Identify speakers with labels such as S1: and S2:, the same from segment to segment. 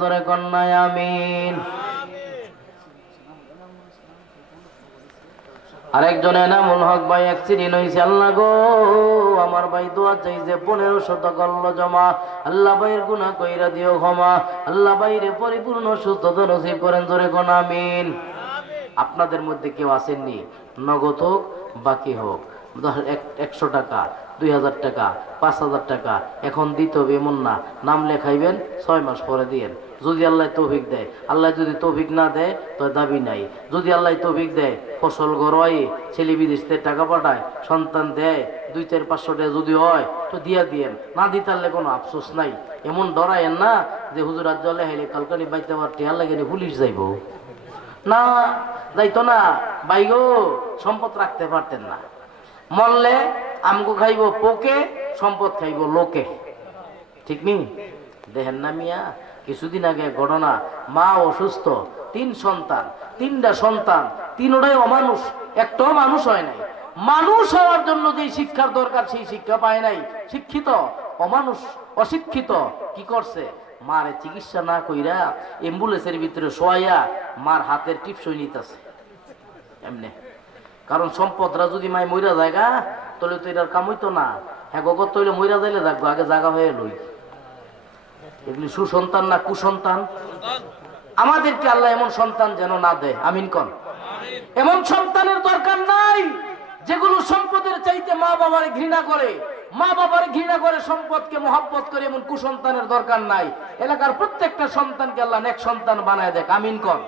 S1: জোরে কন্যায়, আমিন। আরেকজন এনামুল হক ভাই অ্যাক্সিডেন্ট হয়েছে আল্লাহ গো, আমার ভাই দোয়া চাইছে পনেরো শত করল জমা। আল্লাহ ভাইয়ের গুণা কইরা দিও ক্ষমা। আল্লাহ ভাইরে পরিপূর্ণ সুস্থতা নসিব করেন জোরে কোন আমিন। আপনাদের মধ্যে কেউ আসেননি? নগদ হোক, বাকি হোক। একশো টাকা, দুই হাজার টাকা, পাঁচ হাজার টাকা। এখন দিতে হবে এমন না। নাম লেখাইবেন, ছয় মাস পরে দিয়েন। যদি আল্লাহ তৌফিক দেয়। আল্লাহ যদি তৌফিক না দেয়, তো দাবি নাই। যদি আল্লাহ তৌফিক দেয়, ফসল গড়াই ছেলে বিদেশ থেকে টাকা পাঠায়, সন্তান দেয়, দুই চার পাঁচশো টাকা যদি হয়, তো দিয়া দিয়েন। না দিতে পারলে কোনো আফসোস নাই। এমন ডরায়েন না যে হুজুর আজ জলে হেলে কালকানি বাইতে আমার টিয়া লাগে পুলিশ যাইব। না, যাইতো না। বাইগো, সম্পদ রাখতে পারতেন না। মরলে আমগো খাইব পোকে, সম্পদ খাইব লোকে। ঠিক নি? দেখেন না মিয়া কিছুদিন আগে ঘটনা, মা অসুস্থ, তিন সন্তান, তিনটা সন্তান, তিনটাই অমানুষ, একটাও মানুষ হয় নাই। মানুষ হওয়ার জন্য যে শিক্ষার দরকার, সেই শিক্ষা পায় নাই। শিক্ষিত, অমানুষ, অশিক্ষিত, কি করছে? মারে চিকিৎসা না কইরা অ্যাম্বুলেন্সের ভিতরে শোয়াইয়া মার হাতের টিপসই নিতেছে। এমনি। কারণ সম্পদরা যদি মাই মইরা জায়গা, তাহলে তো এটার কাম হইতো না। হ্যাঁ গগত তৈলে মইরা যাইলে দেখব আগে জায়গা হয়ে লই। এগুলি সুসন্তান না কুসন্তান? আমাদেরকে আল্লাহ এমন সন্তান যেন না দেয়। আমিন কন। এমন সন্তানের দরকার নাই, যেগুলো সম্পদের চাইতে মা বাবারে ঘৃণা করে। মা বাবার ঘৃণা করে সম্পদকে মহাব্বত করে এমন কুসন্তানের দরকার নাই। এলাকার প্রত্যেকটা সন্তানকে আল্লাহ এক সন্তান বানায় দেখ। আমিন কন।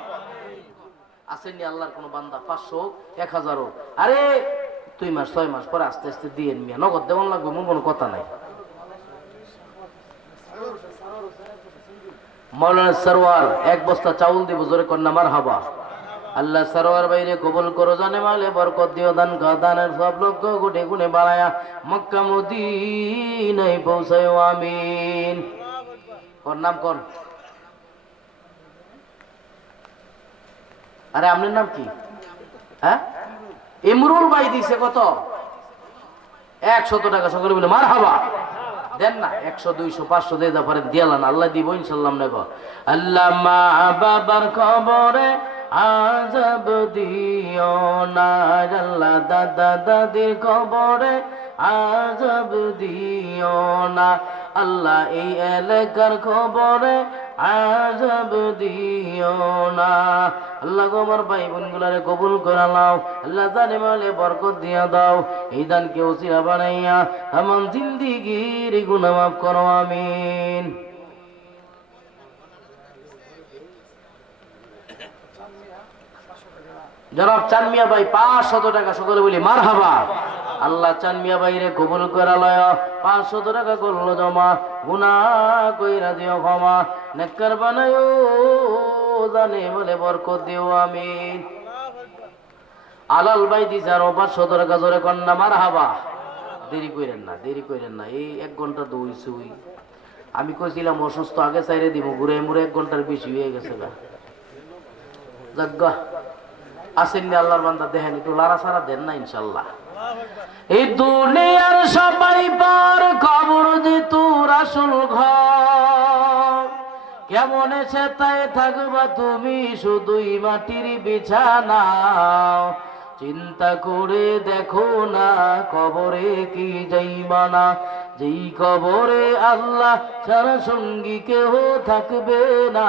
S1: আসেননি আল্লাহর কোনো বান্দা? পাঁচশো, এক হাজার হোক আরে, দুই মাস, ছয় মাস পরে আস্তে আস্তে দিয়ে মিয়া নগদ দেওয়ান লাগবে, মন কোনো কথা নাই। মৌলানা সরোয়ার এক বস্তা চাউল দিব, জোরে কন্যা মার হাবা আল্লাহ সরোয়ার বাইরে কবুল করো, জানে মালে বরকত দিও, দান দানের সব লক্ষ গুটে গুনে বাড়ায়া মক্কা, মদিনায় পৌঁছায় আমিন। ওর নাম কর। আরে আপনার নাম কি? হ্যাঁ? ইমরুল ভাই দিছে কত? একশত টাকা, সকলে বলে মার হাবা দেন না, একশো, দুইশো, পাঁচশো দিয়ে যা পারেন দিয়ালান আল্লাহ দিব, ইনশাল্লাহ নেব। আল্লাহ মা বাবার খবরে আজব দিও না, আল্লাহ দাদা দাদির খবরে আজব দিও না। আল্লাহ এই এলাকার খবরে আজব দিও না। আল্লাহ গো আমার ভাই বোনগুলারে কবুল করে নাও, আল্লাহ জানে মালে বরকত দিয়া দাও, এই দানকে উচিরা বানাইয়া আমার জিন্দিগির গুণা মাফ করো, আমিন। জনাব চান মিয়া ভাই, পাঁচশত টাকা, সকলে বলি মার হাবা আল্লাহ চান মিয়া ভাই রে কবুল করা লয়। পাঁচশত টাকা করল জমা গুনা কইরা দিও ক্ষমা। নেকর বানায়ো জানে বলে বরকত দিও, আমিন। আলাল ভাই দিছে আর পাঁচশত টাকা জোরে কন্যা মার হাবা দেরি কইরেন না, দেরি কইরেন না, এই এক ঘণ্টা দুই সুই আমি কইছিলাম, অসুস্থ, আগে চাইরে দিব, ঘুরে মুড়ে এক ঘণ্টার বেশি হয়ে গেছে গা। যাজ্ঞা আসেননি আল্লাহর বান্দা, দেখেন, একটু লারা সারা দেন না, ইনশাল্লাহ। এই দুনিয়ার সবাই পার খবর যে তোর আসল ঘর। কেমন তাই থাকবা তুমি শুধুই মাটির বিছানা। চিন্তা করে দেখো না কবরে কি যাইবা না যেই কবরে আল্লাহ ছাড়া সঙ্গী কেহ থাকবে না।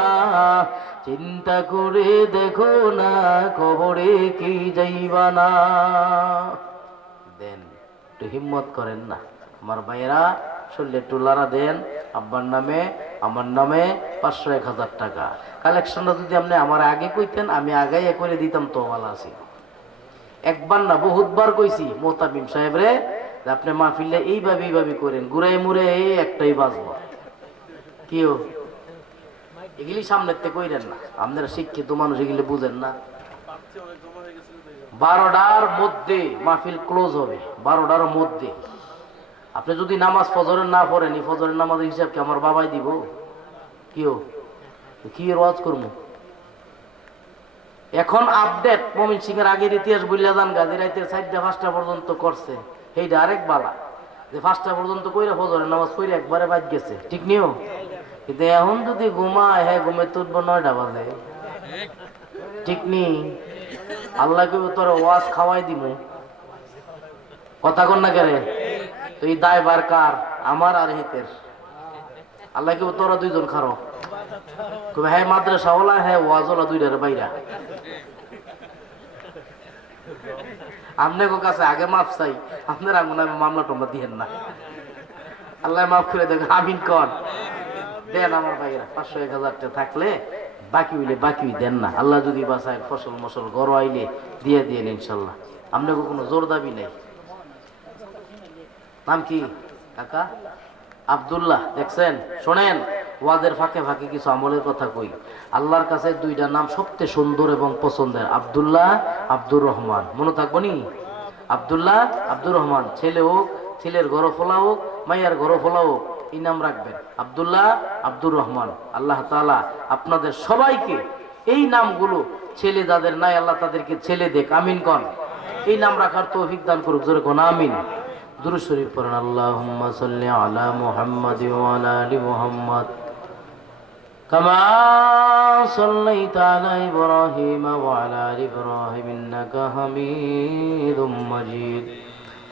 S1: চিন্তা করে দেখো না কবরে কি যাইবা না দেন। একটু হিম্মত করেন না। আমার ভাইয়েরা শরীরে একটু লারা দেন। আব্বার নামে, আমার নামে পাঁচশো এক হাজার টাকা। কালেকশনটা যদি আপনি আমার আগে কইতেন, আমি আগাই করে দিতাম, তো ভালো আছি। একবার না, বহুতবার কইছি মোতাবিম সাহেব রে আপনি মাহফিলে এইভাবে এইভাবে করেন ঘুরে মুড়ে এই একটাই বাজব। কিও এগুলি সামনের থেকে কইরেন না। আপনারা শিক্ষিত মানুষ, এগুলি বুঝেন না। বারোটার মধ্যে মাহফিল ক্লোজ হবে। বারোটার মধ্যে। আপনি যদি নামাজ ফজরের না পড়েন, এই ফজরের নামাজের হিসাব কি আমার বাবাই দিব? কিও কি রোয়াজ করব? এখন আপডেট মমিন সিং এর আগের ইতিহাস বললে যান গাজী রাইতের চারটা, পাঁচটা পর্যন্ত করছে। সেইটা আরেক বালা। যে পাঁচটা পর্যন্ত কইরা ফজরের নামাজ কইরা একবারে বাদ গেছে। ঠিক নিও? কিন্তু এখন যদি ঘুমায় হ্যাঁ ঘুমে তুলবো নয়টা বাজে। ঠিক আল্লাহকে তোর ওয়াজ খাওয়াই দিব কথা কন না কেরে তো এই দায় বার কার? আমার আর হিতের। আল্লাহকে তোরা দুইজন খারো। হ্যাঁ মাদ্রাসা ওলা হ্যাঁ ওয়াজ ওলা দুইটার বাইরা। আপনাকে কাছে আগে মাপ চাই। আপনার আগুন আমি মামলা টমলা দিয়েন না। আল্লাহ মাফ করে দেখ আমিন কন। দেন আমার ভাইরা পাঁচশো এক হাজার টাকা থাকলে বাকি হইলে বাকি দেন না। আল্লাহ যদি বাসায় ফসল মসল গড় আইলে দিয়ে দিয়ে ইনশাল্লাহ। আপনাকে কোনো জোর দাবি নেই। নাম কি? কাকা? আব্দুল্লাহ, দেখছেন? শোনেন ওয়াদের ফাঁকে ফাঁকে কিছু আমলের কথা কই। আল্লাহর কাছে দুইটা নাম সবচেয়ে সুন্দর এবং পছন্দের। আব্দুল্লাহ, আব্দুর রহমান। মনে থাকব নি? আব্দুল্লাহ, আব্দুর রহমান। ছেলে হোক, ছেলের ঘর ফোলা হোক মাইয়ার ঘর ফোলা হোক এই নাম রাখবেন আব্দুল্লাহ আব্দুর রহমান আল্লাহ তাআলা আপনাদের সবাইকে এই নামগুলো ছেলে যাদের নাই আল্লাহ তাদেরকে ছেলে দেখ আমিন কন এই নাম রাখার তৌফিক দান করুক জোরে কোন আমিন দুরূদ শরীফ পড়েন আল্লাহুম্মা সাল্লি আলা মুহাম্মাদি ওয়া আলা আলি মুহাম্মাদ كما صليت على إبراهيم وعلى آل إبراهيم إنك حميد مجيد